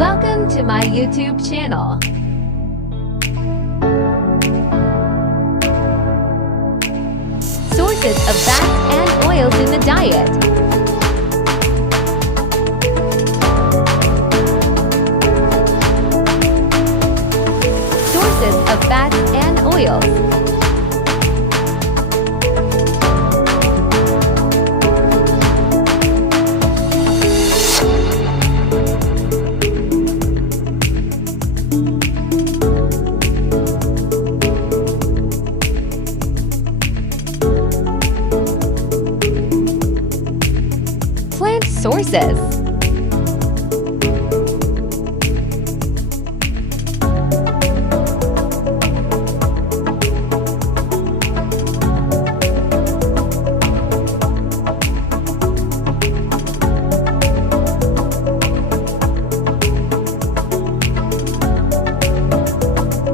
Welcome to my YouTube channel. Sources of fats and oils in the diet. Sources of fats and oils. Plant sources.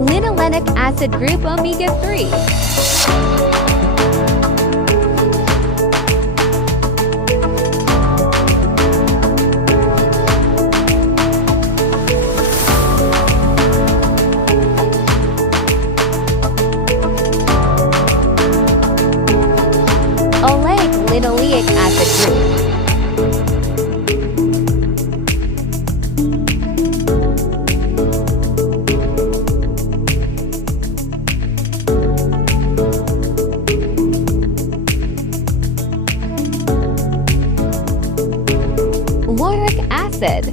Linolenic acid group omega-3. Oleic linoleic acid group. Lauric acid.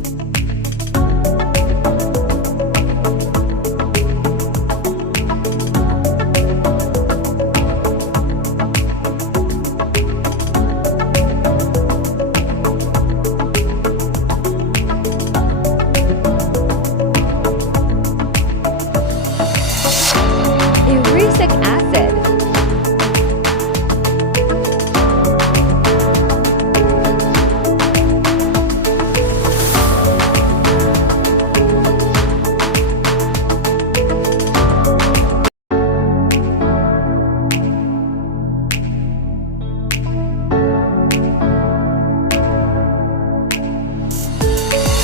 Erucic acid.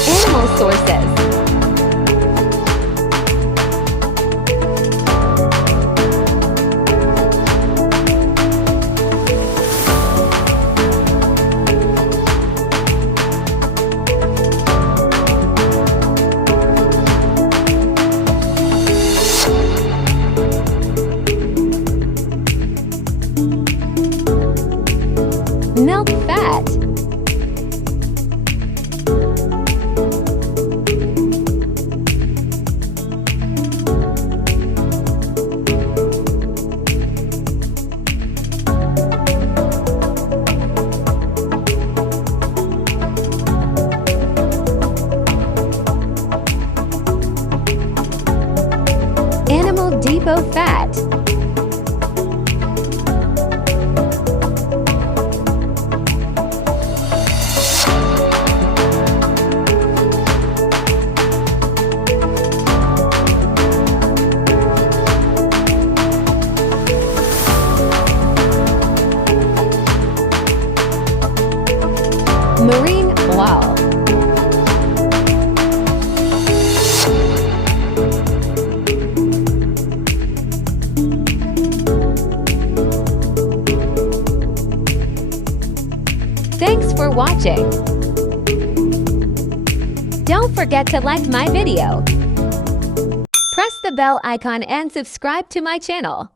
Animal sources. Milk fat. Animal depot fat. Marine oil. Thanks for watching. Don't forget to like my video. Press the bell icon and subscribe to my channel.